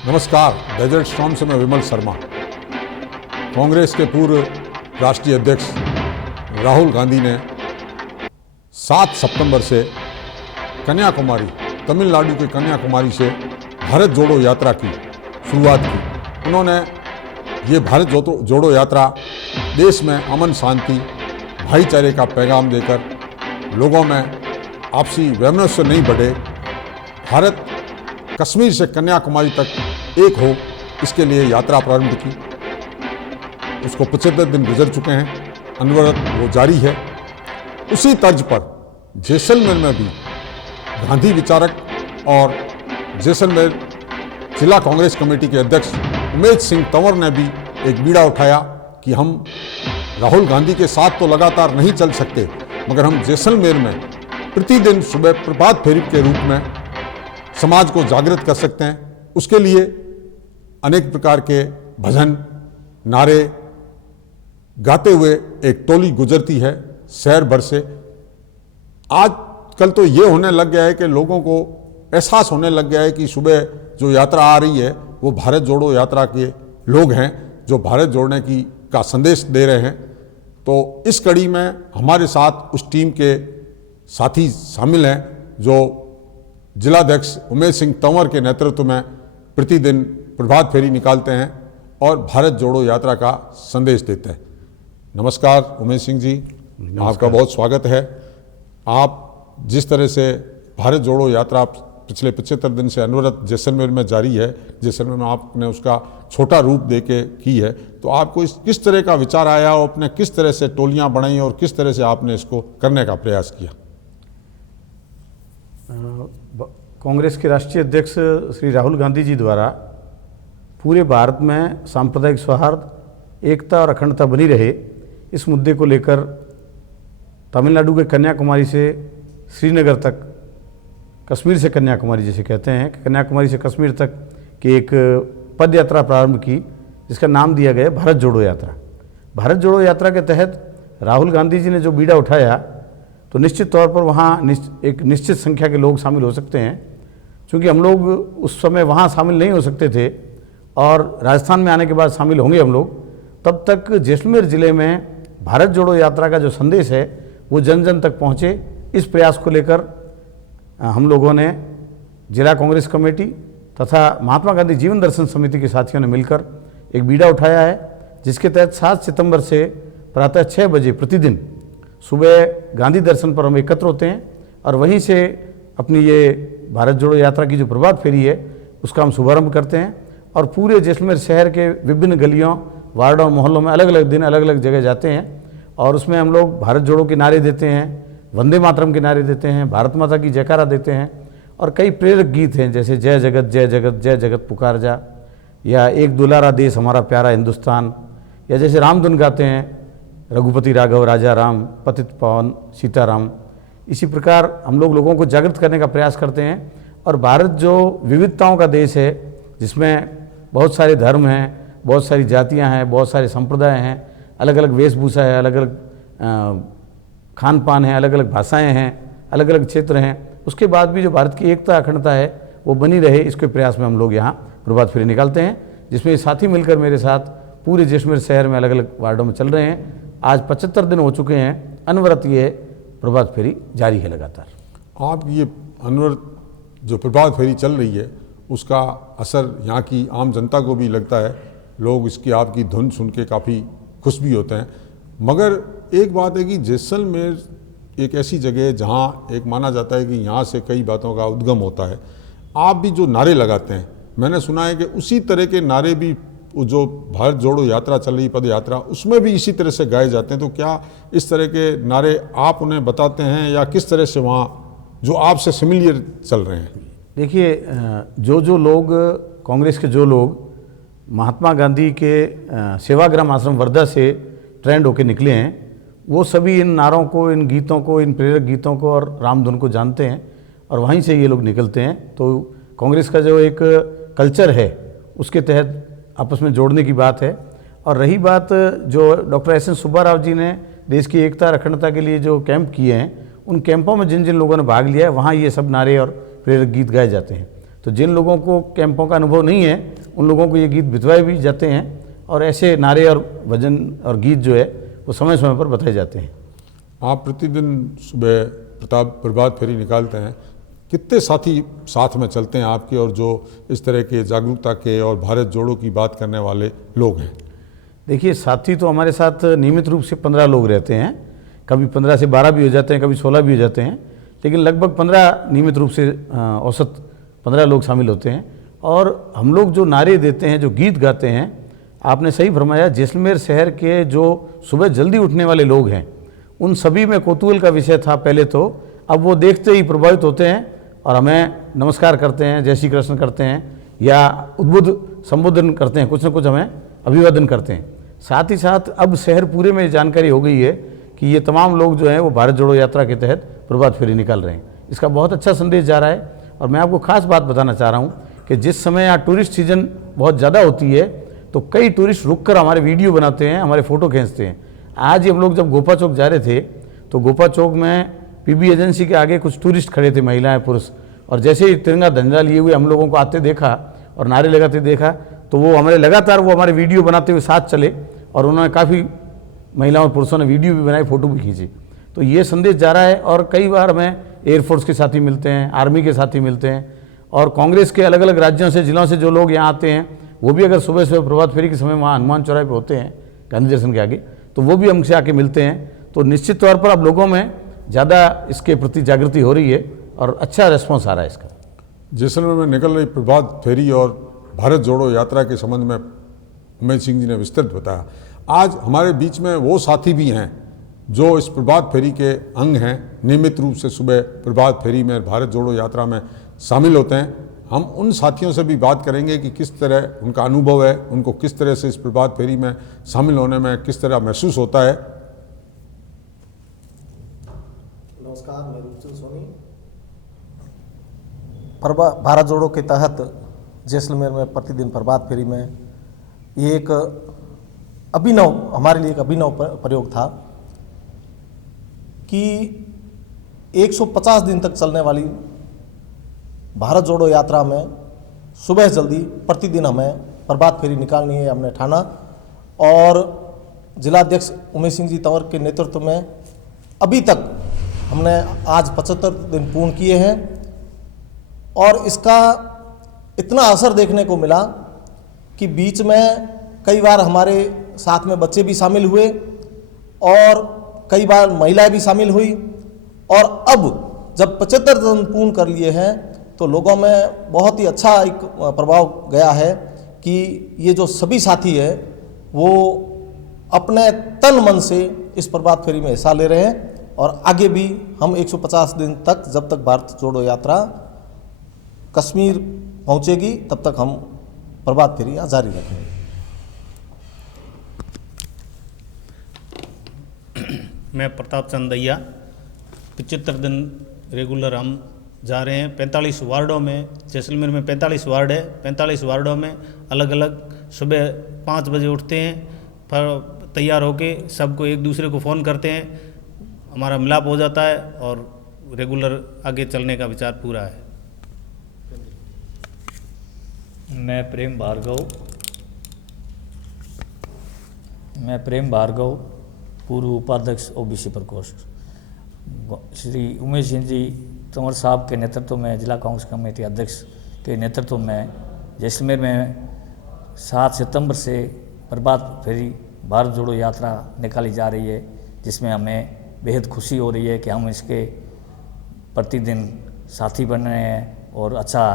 नमस्कार, desert storm से मैं विमल शर्मा। कांग्रेस के पूर्व राष्ट्रीय अध्यक्ष राहुल गांधी ने 7 सितंबर से कन्याकुमारी, तमिलनाडु के कन्याकुमारी से भारत जोड़ो यात्रा की शुरुआत की। उन्होंने ये भारत जोड़ो यात्रा देश में अमन शांति, भाईचारे का पैगाम देकर लोगों में आपसी वैमनस्य नहीं बढ़े, भारत कश्मीर से कन्याकुमारी तक एक हो, इसके लिए यात्रा प्रारंभ की। उसको 75 दिन गुजर चुके हैं, अनवरत वो जारी है। उसी तर्ज पर जैसलमेर में भी गांधी विचारक और जैसलमेर जिला कांग्रेस कमेटी के अध्यक्ष उमेश सिंह तंवर ने भी एक बीड़ा उठाया कि हम राहुल गांधी के साथ तो लगातार नहीं चल सकते, मगर हम जैसलमेर में प्रतिदिन सुबह प्रभात फेरी के रूप में समाज को जागृत कर सकते हैं। उसके लिए अनेक प्रकार के भजन, नारे गाते हुए एक टोली गुजरती है शहर भर से। आजकल तो ये होने लग गया है कि लोगों को एहसास होने लग गया है कि सुबह जो यात्रा आ रही है वो भारत जोड़ो यात्रा के लोग हैं जो भारत जोड़ने का संदेश दे रहे हैं। तो इस कड़ी में हमारे साथ उस टीम के साथी शामिल हैं जो जिलाध्यक्ष उमेश सिंह तंवर के नेतृत्व में प्रतिदिन प्रभात फेरी निकालते हैं और भारत जोड़ो यात्रा का संदेश देते हैं। नमस्कार उमेश सिंह जी, आपका बहुत स्वागत है। आप जिस तरह से भारत जोड़ो यात्रा पिछले 75 दिन से अनवरत जैसलमेर में जारी है, जैसलमेर में आपने उसका छोटा रूप दे के की है, तो आपको किस तरह का विचार आया और आपने किस तरह से टोलियां बनाई और किस तरह से आपने इसको करने का प्रयास किया? कांग्रेस के राष्ट्रीय अध्यक्ष श्री राहुल गांधी जी द्वारा पूरे भारत में सांप्रदायिक सौहार्द, एकता और अखंडता बनी रहे, इस मुद्दे को लेकर तमिलनाडु के कन्याकुमारी से श्रीनगर तक, कश्मीर से कन्याकुमारी जिसे कहते हैं, कन्याकुमारी से कश्मीर तक की एक पद यात्रा प्रारंभ की, जिसका नाम दिया गया भारत जोड़ो यात्रा। भारत जोड़ो यात्रा के तहत राहुल गांधी जी ने जो बीड़ा उठाया, तो निश्चित तौर पर वहाँ एक निश्चित संख्या के लोग शामिल हो सकते हैं। क्योंकि हम लोग उस समय वहाँ शामिल नहीं हो सकते थे और राजस्थान में आने के बाद शामिल होंगे हम लोग, तब तक जैसलमेर ज़िले में भारत जोड़ो यात्रा का जो संदेश है वो जन जन तक पहुँचे। इस प्रयास को लेकर हम लोगों ने जिला कांग्रेस कमेटी तथा महात्मा गांधी जीवन दर्शन समिति के साथियों ने मिलकर एक बीड़ा उठाया है, जिसके तहत 7 सितंबर से प्रातः 6 बजे प्रतिदिन सुबह गांधी दर्शन पर हम एकत्र होते हैं और वहीं से अपनी ये भारत जोड़ो यात्रा की जो प्रभात फेरी है उसका हम शुभारंभ करते हैं और पूरे जैसलमेर शहर के विभिन्न गलियों, वार्डों, मोहल्लों में अलग अलग दिन अलग अलग जगह जाते हैं और उसमें हम लोग भारत जोड़ो के नारे देते हैं, वंदे मातरम के नारे देते हैं, भारत माता की जयकारा देते हैं और कई प्रेरक गीत हैं जैसे जय जगत जय जगत जय जगत पुकार जा, या एक दुलारा देश हमारा प्यारा हिंदुस्तान, या जैसे रामधुन गाते हैं, रघुपति राघव राजा राम, पतित पावन सीताराम। इसी प्रकार हम लोगों को जागृत करने का प्रयास करते हैं। और भारत जो विविधताओं का देश है, जिसमें बहुत सारे धर्म हैं, बहुत सारी जातियां हैं, बहुत सारे संप्रदाय हैं, अलग अलग वेशभूषा है, अलग अलग खान पान है, अलग अलग भाषाएं हैं, अलग अलग क्षेत्र हैं, उसके बाद भी जो भारत की एकता अखंडता है वो बनी रहे, इसके प्रयास में हम लोग यहाँ प्रभात फेरी निकालते हैं, जिसमें साथी मिलकर मेरे साथ पूरे जैसलमेर शहर में अलग अलग वार्डों में चल रहे हैं। आज 75 दिन हो चुके हैं, अनवरत ये प्रभात फेरी जारी है लगातार। आप ये अनवरत जो प्रभात फेरी चल रही है उसका असर यहाँ की आम जनता को भी लगता है, लोग इसकी आपकी धुन सुन के काफ़ी खुश भी होते हैं। मगर एक बात है कि जैसलमेर एक ऐसी जगह है जहाँ एक माना जाता है कि यहाँ से कई बातों का उद्गम होता है। आप भी जो नारे लगाते हैं, मैंने सुना है कि उसी तरह के नारे भी जो भारत जोड़ो यात्रा चल रही पद यात्रा, उसमें भी इसी तरह से गाए जाते हैं। तो क्या इस तरह के नारे आप उन्हें बताते हैं या किस तरह से वहाँ जो आपसे सिमिलियर चल रहे हैं? देखिए, जो लोग कांग्रेस के जो लोग महात्मा गांधी के सेवाग्राम आश्रम वर्धा से ट्रेंड होकर निकले हैं, वो सभी इन नारों को, इन गीतों को, इन प्रेरक गीतों को और रामधुन को जानते हैं और वहीं से ये लोग निकलते हैं। तो कांग्रेस का जो एक कल्चर है उसके तहत आपस में जोड़ने की बात है। और रही बात जो doctor S N Subba Rao ji ने देश की एकता और अखंडता के लिए जो कैंप किए हैं, उन कैंपों में जिन जिन लोगों ने भाग लिया है वहाँ ये सब नारे और प्रेरक गीत गाए जाते हैं। तो जिन लोगों को कैंपों का अनुभव नहीं है उन लोगों को ये गीत भिजवाए भी जाते हैं और ऐसे नारे और भजन और गीत जो है वो समय समय पर बताए जाते हैं। आप प्रतिदिन सुबह प्रभात फेरी निकालते हैं, कितने साथी साथ में चलते हैं आपके और जो इस तरह के जागरूकता के और भारत जोड़ो की बात करने वाले लोग हैं? देखिए, साथी तो हमारे साथ नियमित रूप से 15 लोग रहते हैं, कभी 15 से 12 भी हो जाते हैं, कभी 16 भी हो जाते हैं, लेकिन लगभग 15 नियमित रूप से औसत 15 लोग शामिल होते हैं। और हम लोग जो नारे देते हैं, जो गीत गाते हैं, आपने सही फरमाया, जैसलमेर शहर के जो सुबह जल्दी उठने वाले लोग हैं उन सभी में कौतूहल का विषय था पहले तो। अब वो देखते ही प्रभावित होते हैं और हमें नमस्कार करते हैं, जय श्री कृष्ण करते हैं या उद्बुद्ध संबोधन करते हैं, कुछ न कुछ हमें अभिवादन करते हैं। साथ ही साथ अब शहर पूरे में जानकारी हो गई है कि ये तमाम लोग जो हैं वो भारत जोड़ो यात्रा के तहत प्रभात फेरी निकाल रहे हैं। इसका बहुत अच्छा संदेश जा रहा है। और मैं आपको खास बात बताना चाह रहा हूँ कि जिस समय यहाँ टूरिस्ट सीजन बहुत ज़्यादा होती है तो कई टूरिस्ट रुककर हमारे वीडियो बनाते हैं, हमारे फ़ोटो खींचते हैं। आज ही हम लोग जब गोपा चौक जा रहे थे तो गोपा चौक में पीबी एजेंसी के आगे कुछ टूरिस्ट खड़े थे, महिलाएं पुरुष, और जैसे ही तिरंगा झंडा लिए हुए हम लोगों को आते देखा और नारे लगाते देखा तो वो हमारे वीडियो बनाते हुए साथ चले और उन्होंने काफ़ी महिलाओं और पुरुषों ने वीडियो भी बनाई, फ़ोटो भी खींची। तो ये संदेश जा रहा है। और कई बार हमें एयरफोर्स के साथी मिलते हैं, आर्मी के साथी मिलते हैं और कांग्रेस के अलग अलग राज्यों से, जिलों से जो लोग यहाँ आते हैं वो भी अगर सुबह सुबह प्रभात फेरी के समय वहाँ हनुमान चौराहे पे होते हैं गांधी दर्शन के आगे, तो वो भी हमसे आके मिलते हैं। तो निश्चित तौर पर अब लोगों में ज़्यादा इसके प्रति जागृति हो रही है और अच्छा रिस्पॉन्स आ रहा है इसका। जैसलमेर में निकल रही प्रभात फेरी और भारत जोड़ो यात्रा के संबंध में उमेश सिंह जी ने विस्तृत बताया। आज हमारे बीच में वो साथी भी हैं जो इस प्रभात फेरी के अंग हैं, नियमित रूप से सुबह प्रभात फेरी में भारत जोड़ो यात्रा में शामिल होते हैं। हम उन साथियों से भी बात करेंगे कि किस तरह उनका अनुभव है, उनको किस तरह से इस प्रभात फेरी में शामिल होने में किस तरह महसूस होता है। नमस्कार, मैं रूपचंद सोनी। भारत जोड़ो के तहत जैसलमेर में प्रतिदिन प्रभात फेरी में ये एक अभिनव, हमारे लिए एक अभिनव प्रयोग था कि 150 दिन तक चलने वाली भारत जोड़ो यात्रा में सुबह जल्दी प्रतिदिन हमें प्रभात फेरी निकालनी है, हमने ठाना। और जिलाध्यक्ष उमेश सिंह जी तंवर के नेतृत्व में अभी तक हमने आज 75 दिन पूर्ण किए हैं और इसका इतना असर देखने को मिला कि बीच में कई बार हमारे साथ में बच्चे भी शामिल हुए और कई बार महिलाएं भी शामिल हुई। और अब जब 75 दिन पूर्ण कर लिए हैं तो लोगों में बहुत ही अच्छा एक प्रभाव गया है कि ये जो सभी साथी है वो अपने तन मन से इस प्रभात फेरी में हिस्सा ले रहे हैं और आगे भी हम 150 दिन तक, जब तक भारत जोड़ो यात्रा कश्मीर पहुंचेगी तब तक हम प्रभात फेरी यहाँ जारी रखेंगे। मैं प्रताप चंद दैया, 75 दिन रेगुलर हम जा रहे हैं। 45 वार्डों में, जैसलमेर में 45 वार्ड है, 45 वार्डों में अलग अलग सुबह 5 बजे उठते हैं, फिर तैयार होके सबको एक दूसरे को फ़ोन करते हैं, हमारा मिलाप हो जाता है और रेगुलर आगे चलने का विचार पूरा है। मैं प्रेम भार्गव, पूर्व उपाध्यक्ष ओबीसी प्रकोष्ठ। श्री उमेश सिंह जी तंवर साहब के नेतृत्व में, जिला कांग्रेस कमेटी अध्यक्ष के नेतृत्व में जैसलमेर में 7 सितंबर से प्रभात फेरी भारत जोड़ो यात्रा निकाली जा रही है, जिसमें हमें बेहद खुशी हो रही है कि हम इसके प्रतिदिन साथी बन रहे हैं और अच्छा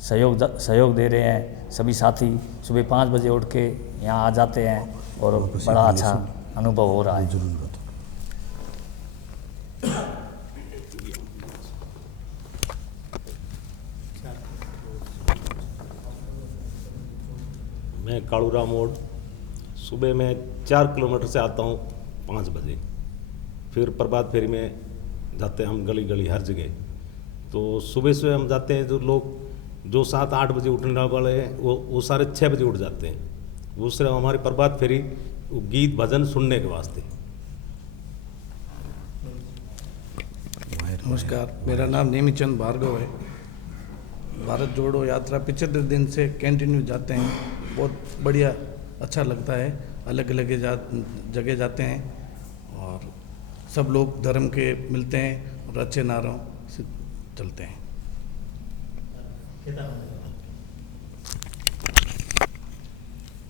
सहयोग दे रहे हैं। सभी साथी सुबह 5 बजे उठ के यहाँ आ जाते हैं और बड़ा अच्छा अनुभव हो रहा है। मैं कालूराम मोड़, सुबह मैं 4 किलोमीटर से आता हूँ 5 बजे, फिर प्रभात फेरी में जाते हैं हम गली गली हर जगह। तो सुबह सुबह हम जाते हैं, जो लोग जो 7-8 बजे उठने वाले हैं वो सारे 6 बजे उठ जाते हैं, वो सिर्फ हमारी प्रभात फेरी गीत भजन सुनने के वास्ते। नमस्कार, मेरा नाम नेमिचंद भार्गव है। भारत जोड़ो यात्रा 75 दिन से कंटिन्यू जाते हैं। बहुत बढ़िया, अच्छा लगता है। अलग अलग जगह जाते हैं और सब लोग धर्म के मिलते हैं और अच्छे नारों से चलते हैं।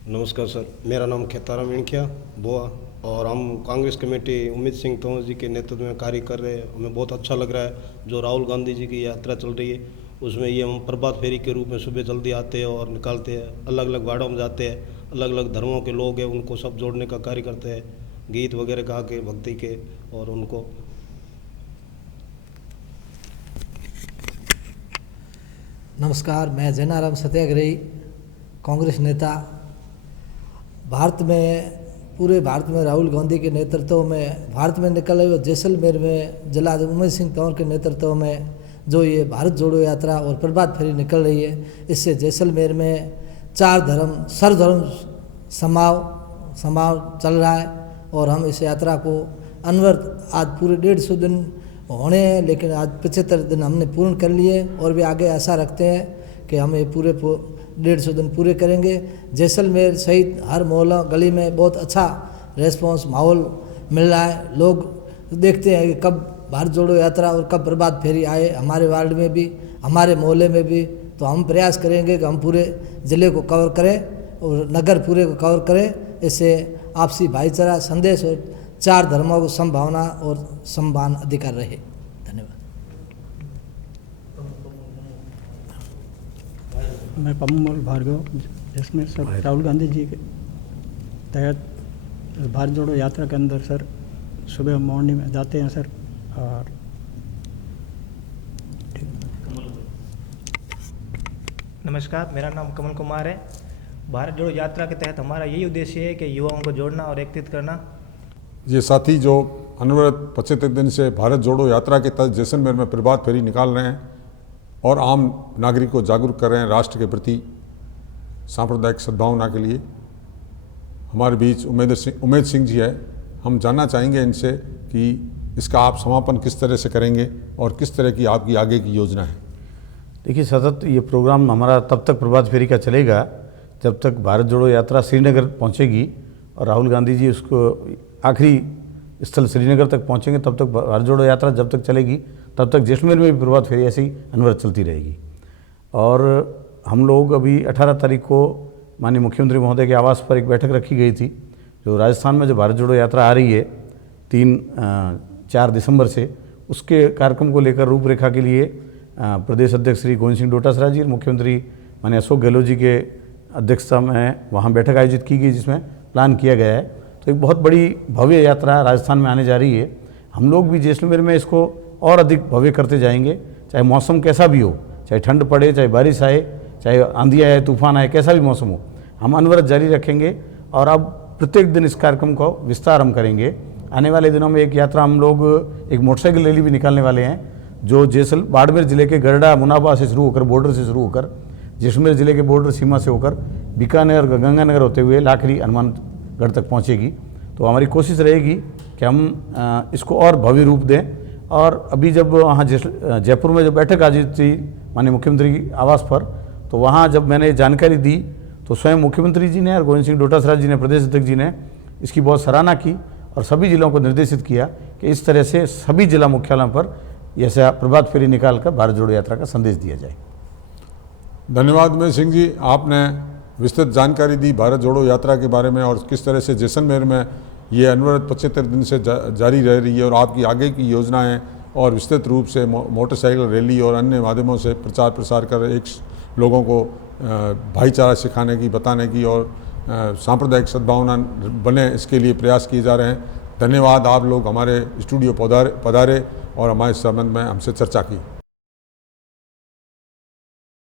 नमस्कार सर, मेरा नाम खेताराम इणखिया बोआ और हम कांग्रेस कमेटी उम्मीद सिंह तंवर जी के नेतृत्व में कार्य कर रहे हैं। हमें बहुत अच्छा लग रहा है। जो राहुल गांधी जी की यात्रा चल रही है उसमें ये हम प्रभात फेरी के रूप में सुबह जल्दी आते हैं और निकालते हैं। अलग अलग वार्डों में जाते हैं, अलग अलग धर्मों के लोग हैं उनको सब जोड़ने का कार्य करते हैं, गीत वगैरह गा के भक्ति के, और उनको नमस्कार, मैं जैनाराम सत्याग्रही, कांग्रेस नेता। पूरे भारत में राहुल गांधी के नेतृत्व में भारत में निकले हुए जैसलमेर में जिला उमेश सिंह तंवर के नेतृत्व में जो ये भारत जोड़ो यात्रा और प्रभात फेरी निकल रही है, इससे जैसलमेर में 4 धर्म सर्वधर्म समाव चल रहा है और हम इस यात्रा को अनवरत आज पूरे 150 दिन होने हैं, लेकिन आज 75 दिन हमने पूर्ण कर लिए और भी आगे आशा रखते हैं कि हम ये पूरे 150 दिन पूरे करेंगे। जैसलमेर सहित हर मोहल्ला गली में बहुत अच्छा रेस्पॉन्स माहौल मिल रहा है। लोग देखते हैं कि कब भारत जोड़ो यात्रा और कब प्रभात फेरी आए, हमारे वार्ड में भी, हमारे मोहल्ले में भी। तो हम प्रयास करेंगे कि हम पूरे ज़िले को कवर करें और नगर पूरे को कवर करें। इससे आपसी भाईचारा संदेश और 4 धर्मों को संभावना और सम्मान अधिकार रहे। धन्यवाद। मैं पम्मल भार्गव, जिसमें सर राहुल गांधी जी के तहत भारत जोड़ो यात्रा के अंदर सर सुबह मॉर्निंग में जाते हैं सर। और नमस्कार, मेरा नाम कमल कुमार है। भारत जोड़ो यात्रा के तहत हमारा यही उद्देश्य है कि युवाओं को जोड़ना और एकत्रित करना। ये साथी जो अनवरत 75 दिन से भारत जोड़ो यात्रा के तहत जैसलमेर में प्रभात फेरी निकाल रहे हैं और आम नागरिक को जागरूक कर रहे हैं राष्ट्र के प्रति सांप्रदायिक सद्भावना के लिए। हमारे बीच उमेद सिंह जी है। हम जानना चाहेंगे इनसे कि इसका आप समापन किस तरह से करेंगे और किस तरह की आपकी आगे की योजना है। देखिए, सतत ये प्रोग्राम हमारा तब तक प्रभात फेरी का चलेगा जब तक भारत जोड़ो यात्रा श्रीनगर पहुंचेगी और राहुल गांधी जी उसको आखिरी स्थल श्रीनगर तक पहुंचेंगे। तब तक भारत जोड़ो यात्रा जब तक चलेगी तब तक जैसलमेर में भी प्रभात फेरी ऐसे ही अनवरत चलती रहेगी। और हम लोग अभी 18 तारीख को माननीय मुख्यमंत्री महोदय के आवास पर एक बैठक रखी गई थी। जो राजस्थान में जो भारत जोड़ो यात्रा आ रही है 3-4 दिसंबर से, उसके कार्यक्रम को लेकर रूपरेखा के लिए प्रदेश अध्यक्ष श्री गोविंद सिंह डोटासरा जी और मुख्यमंत्री माननीय अशोक गहलोत जी के अध्यक्षता में वहाँ बैठक आयोजित की गई, जिसमें प्लान किया गया है। तो एक बहुत बड़ी भव्य यात्रा राजस्थान में आने जा रही है। हम लोग भी जैसलमेर में इसको और अधिक भव्य करते जाएंगे, चाहे मौसम कैसा भी हो, चाहे ठंड पड़े, चाहे बारिश आए, चाहे आंधी आए, तूफान आए, कैसा भी मौसम हो, हम अनवरत जारी रखेंगे। और अब प्रत्येक दिन इस कार्यक्रम को विस्तार हम करेंगे। आने वाले दिनों में एक यात्रा हम लोग एक मोटरसाइकिल रैली भी निकालने वाले हैं, जो बाड़मेर जिले के गरडा मुनाबा से शुरू होकर, बॉर्डर से शुरू होकर, जैसलमेर जिले के बॉर्डर सीमा से होकर बीकानेर और गंगानगर होते हुए लाखरी हनुमानगढ़ तक पहुंचेगी। तो हमारी कोशिश रहेगी कि हम इसको और भव्य रूप दें। और अभी जब वहाँ जयपुर में जब बैठक आयोजित थी माननीय मुख्यमंत्री की आवास पर, तो वहाँ जब मैंने जानकारी दी तो स्वयं मुख्यमंत्री जी ने और गोविंद सिंह डोटासरा जी ने, प्रदेश अध्यक्ष जी ने इसकी बहुत सराहना की और सभी जिलों को निर्देशित किया कि इस तरह से सभी जिला मुख्यालयों पर ऐसा प्रभात फेरी निकालकर भारत जोड़ो यात्रा का संदेश दिया जाए। धन्यवाद उमेश सिंह जी, आपने विस्तृत जानकारी दी भारत जोड़ो यात्रा के बारे में और किस तरह से जैसलमेर में ये अनवरत 75 दिन से जारी रह रही है और आपकी आगे की योजनाएं और विस्तृत रूप से मोटरसाइकिल रैली और अन्य माध्यमों से प्रचार प्रसार कर एक लोगों को भाईचारा सिखाने की, बताने की और सांप्रदायिक सद्भावना बने, इसके लिए प्रयास किए जा रहे हैं। धन्यवाद, आप लोग हमारे स्टूडियो पधारे और हमारे संबंध में हमसे चर्चा की।